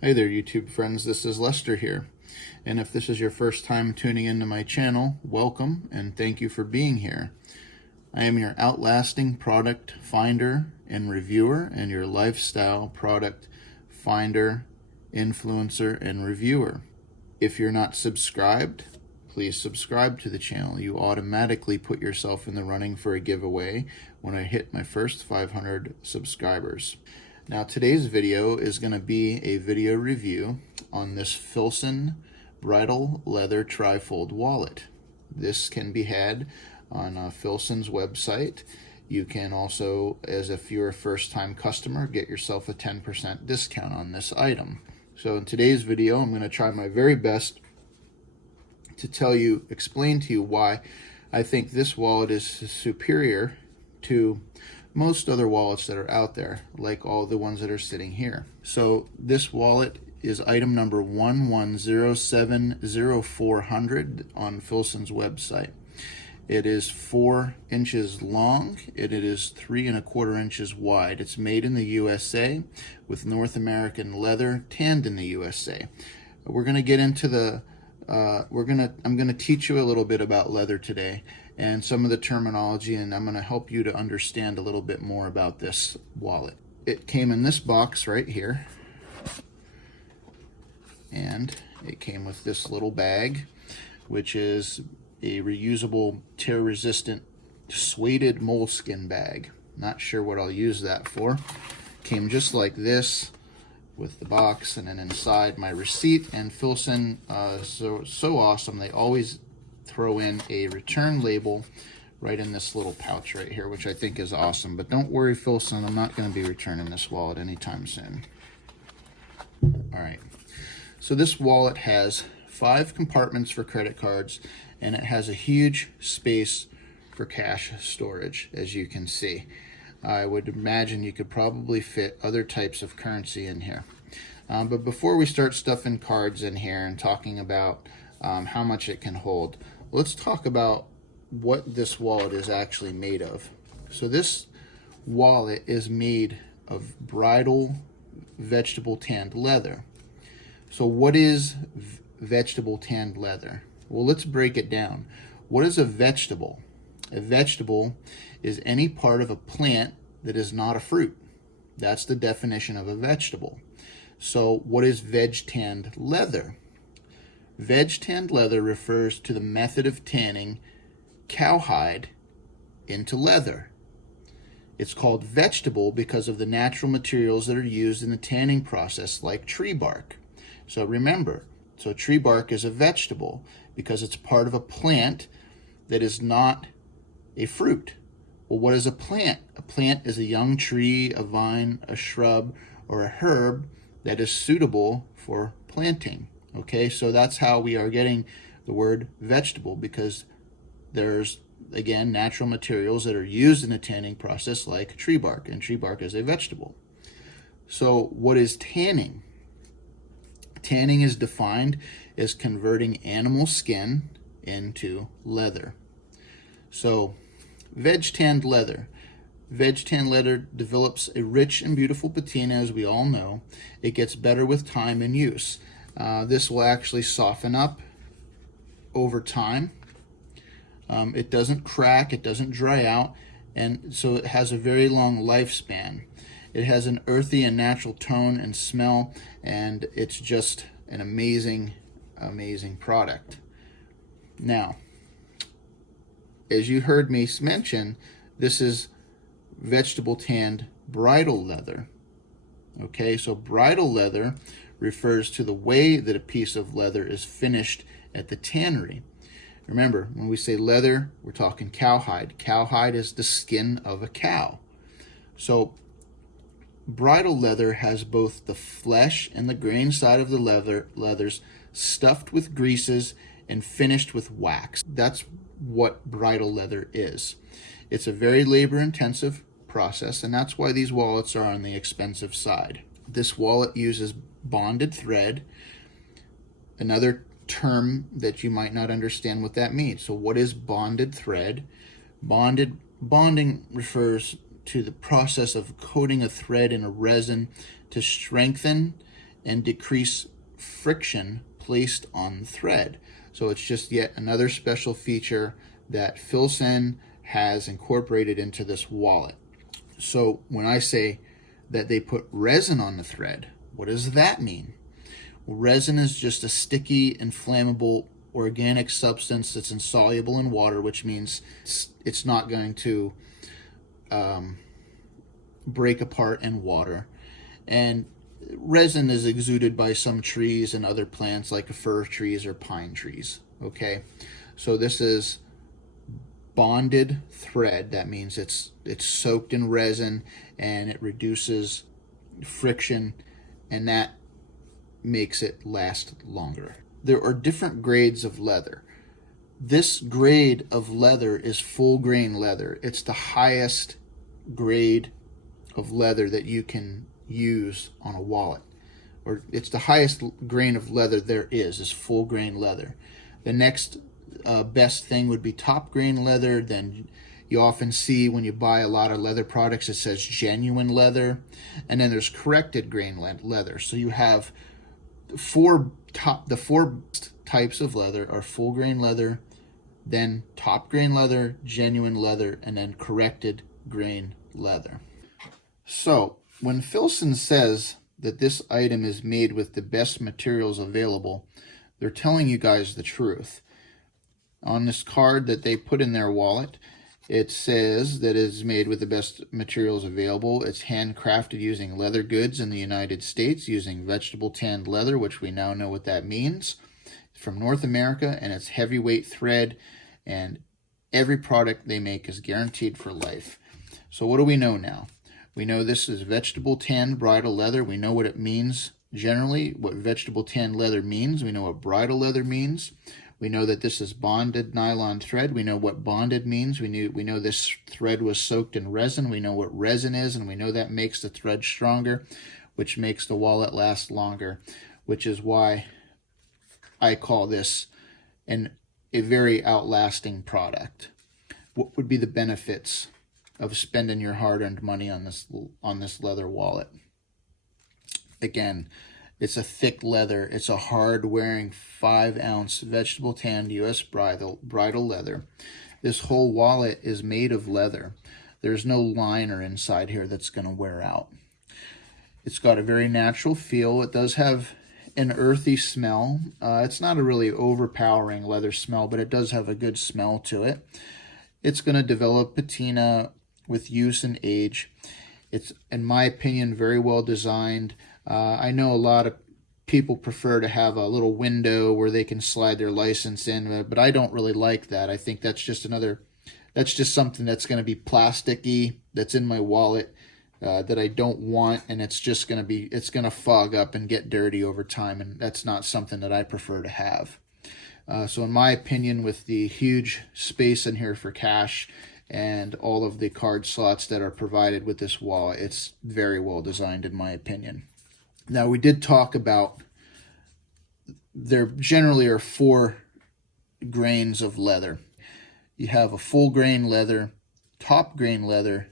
Hey there, YouTube friends. This is Lester here. And if this is your first time tuning into my channel, welcome and thank you for being here. I am your outlasting product finder and reviewer and your lifestyle product finder, influencer, and reviewer. If you're not subscribed, please subscribe to the channel. You automatically put yourself in the running for a giveaway when I hit my first 500 subscribers. Now today's video is going to be a video review on this Filson Bridle Leather Trifold Wallet. This can be had on Filson's website. You can also, as if you're a first-time customer, get yourself a 10% discount on this item. So in today's video, I'm going to try my very best to explain to you why I think this wallet is superior to most other wallets that are out there, like all the ones that are sitting here. So this wallet is item number 110700400 on Filson's website. It is 4 inches long and it is 3¼ inches wide. It's made in the USA with North American leather, tanned in the USA. We're going to get into the I'm gonna teach you a little bit about leather today and some of the terminology, and I'm gonna help you to understand a little bit more about this wallet. It came in this box right here, and it came with this little bag, which is a reusable, tear-resistant, suede moleskin bag. Not sure what I'll use that for. Came just like this, with the box, and then inside my receipt. And Filson, so awesome, they always throw in a return label right in this little pouch right here, which I think is awesome. But don't worry, Filson, I'm not going to be returning this wallet anytime soon. All right, so this wallet has 5 compartments for credit cards, and it has a huge space for cash storage, as you can see. I would imagine you could probably fit other types of currency in here. But before we start stuffing cards in here and talking about how much it can hold, let's talk about what this wallet is actually made of. So this wallet is made of Bridle vegetable tanned leather. So what is vegetable tanned leather? Well, let's break it down. What is a vegetable? A vegetable is any part of a plant that is not a fruit. That's the definition of a vegetable. So what is veg-tanned leather? Veg-tanned leather refers to the method of tanning cowhide into leather. It's called vegetable because of the natural materials that are used in the tanning process, like tree bark. So remember, tree bark is a vegetable because it's part of a plant that is not a fruit. Well, what is a plant? A plant is a young tree, a vine, a shrub, or a herb that is suitable for planting. Okay, so that's how we are getting the word vegetable, because there's, again, natural materials that are used in the tanning process, like tree bark, and tree bark is a vegetable. So what is tanning? Tanning is defined as converting animal skin into leather. So veg-tanned leather. Veg-tanned leather develops a rich and beautiful patina, as we all know. It gets better with time and use. This will actually soften up over time. It doesn't crack, it doesn't dry out, and so it has a very long lifespan. It has an earthy and natural tone and smell, and it's just an amazing, amazing product. Now, as you heard me mention, this is vegetable tanned bridle leather. Okay, so bridle leather refers to the way that a piece of leather is finished at the tannery. Remember, when we say leather, we're talking cowhide. Cowhide is the skin of a cow. So bridle leather has both the flesh and the grain side of the leathers stuffed with greases and finished with wax. That's what bridle leather is. It's a very labor-intensive process, and that's why these wallets are on the expensive side. This wallet uses bonded thread, another term that you might not understand what that means. So what is bonded thread? Bonding refers to the process of coating a thread in a resin to strengthen and decrease friction placed on the thread. So it's just yet another special feature that Filson has incorporated into this wallet. So when I say that they put resin on the thread, what does that mean? Well, resin is just a sticky, inflammable organic substance that's insoluble in water, which means it's not going to break apart in water. And resin is exuded by some trees and other plants like fir trees or pine trees. Okay, so this is bonded thread. That means it's soaked in resin and it reduces friction, and that makes it last longer. There are different grades of leather. This grade of leather is full grain leather. It's the highest grade of leather that you can use on a wallet, or it's the highest grain of leather there is full grain leather. The next best thing would be top grain leather. Then you often see when you buy a lot of leather products, it says genuine leather, and then there's corrected grain leather. So you have the four types of leather are full grain leather, then top grain leather, genuine leather, and then corrected grain leather. So when Filson says that this item is made with the best materials available, they're telling you guys the truth. On this card that they put in their wallet, it says that it is made with the best materials available. It's handcrafted using leather goods in the United States, using vegetable tanned leather, which we now know what that means, from North America, and it's heavyweight thread, and every product they make is guaranteed for life. So what do we know now? We know this is vegetable tanned bridle leather. We know what it means generally, what vegetable tanned leather means. We know what bridle leather means. We know that this is bonded nylon thread. We know what bonded means. We know this thread was soaked in resin. We know what resin is, and we know that makes the thread stronger, which makes the wallet last longer, which is why I call this a very outlasting product. What would be the benefits of spending your hard-earned money on this leather wallet? Again, it's a thick leather. It's a hard-wearing 5-ounce vegetable tanned U.S. bridle leather. This whole wallet is made of leather. There's no liner inside here that's going to wear out. It's got a very natural feel. It does have an earthy smell. It's not a really overpowering leather smell, but it does have a good smell to it. It's going to develop patina with use and age. It's, in my opinion, very well designed. I know a lot of people prefer to have a little window where they can slide their license in, but I don't really like that. I think that's just something that's going to be plasticky, that's in my wallet, that I don't want, and it's going to fog up and get dirty over time, and that's not something that I prefer to have. So in my opinion, with the huge space in here for cash and all of the card slots that are provided with this wallet, it's very well designed in my opinion. Now, we did talk about there generally are 4 grains of leather. You have a full grain leather, top grain leather,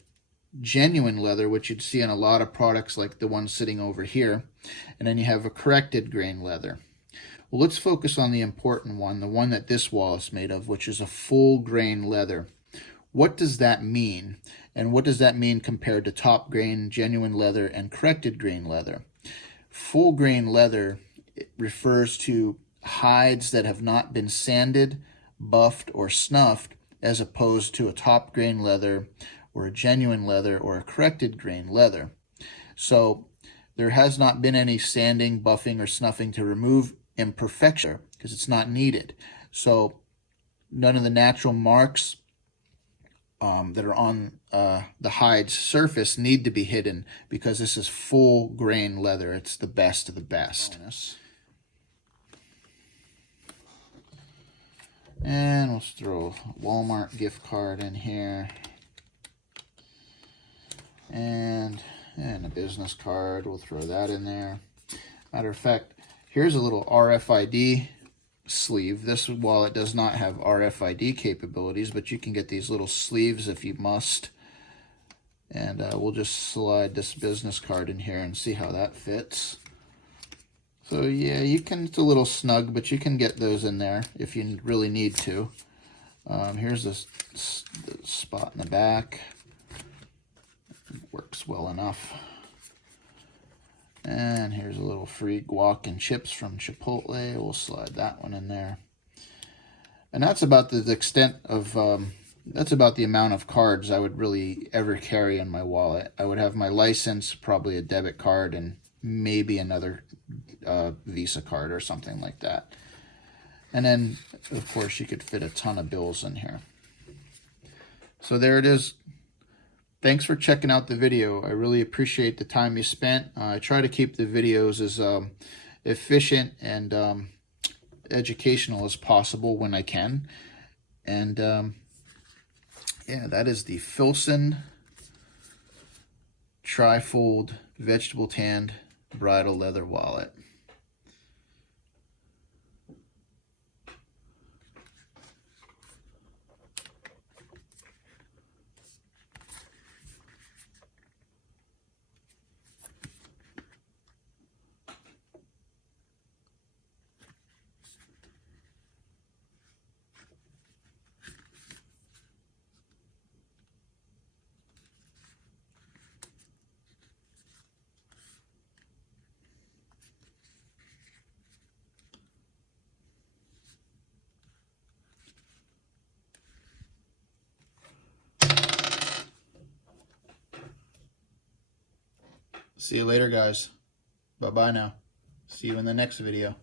genuine leather, which you'd see in a lot of products like the one sitting over here, and then you have a corrected grain leather. Well, let's focus on the important one, the one that this wallet is made of, which is a full grain leather. What does that mean? And what does that mean compared to top grain, genuine leather, and corrected grain leather? Full grain leather refers to hides that have not been sanded, buffed, or snuffed, as opposed to a top grain leather or a genuine leather or a corrected grain leather. So there has not been any sanding, buffing, or snuffing to remove imperfection because it's not needed. So none of the natural marks that are on the hide's surface need to be hidden because this is full grain leather. It's the best of the best. And let's throw a Walmart gift card in here. And a business card. We'll throw that in there. Matter of fact, here's a little RFID sleeve. This wallet does not have RFID capabilities, but you can get these little sleeves if you must. And we'll just slide this business card in here and see how that fits. So yeah, you can, it's a little snug, but you can get those in there if you really need to. Here's this spot in the back. Works well enough. And here's a little free guac and chips from Chipotle. We'll slide that one in there. And that's about the extent of, that's about the amount of cards I would really ever carry in my wallet. I would have my license, probably a debit card, and maybe another Visa card or something like that. And then, of course, you could fit a ton of bills in here. So there it is. Thanks for checking out the video. I really appreciate the time you spent. I try to keep the videos as efficient and educational as possible when I can. And yeah, that is the Filson Trifold Vegetable Tanned Bridle Leather Wallet. See you later, guys. Bye-bye now. See you in the next video.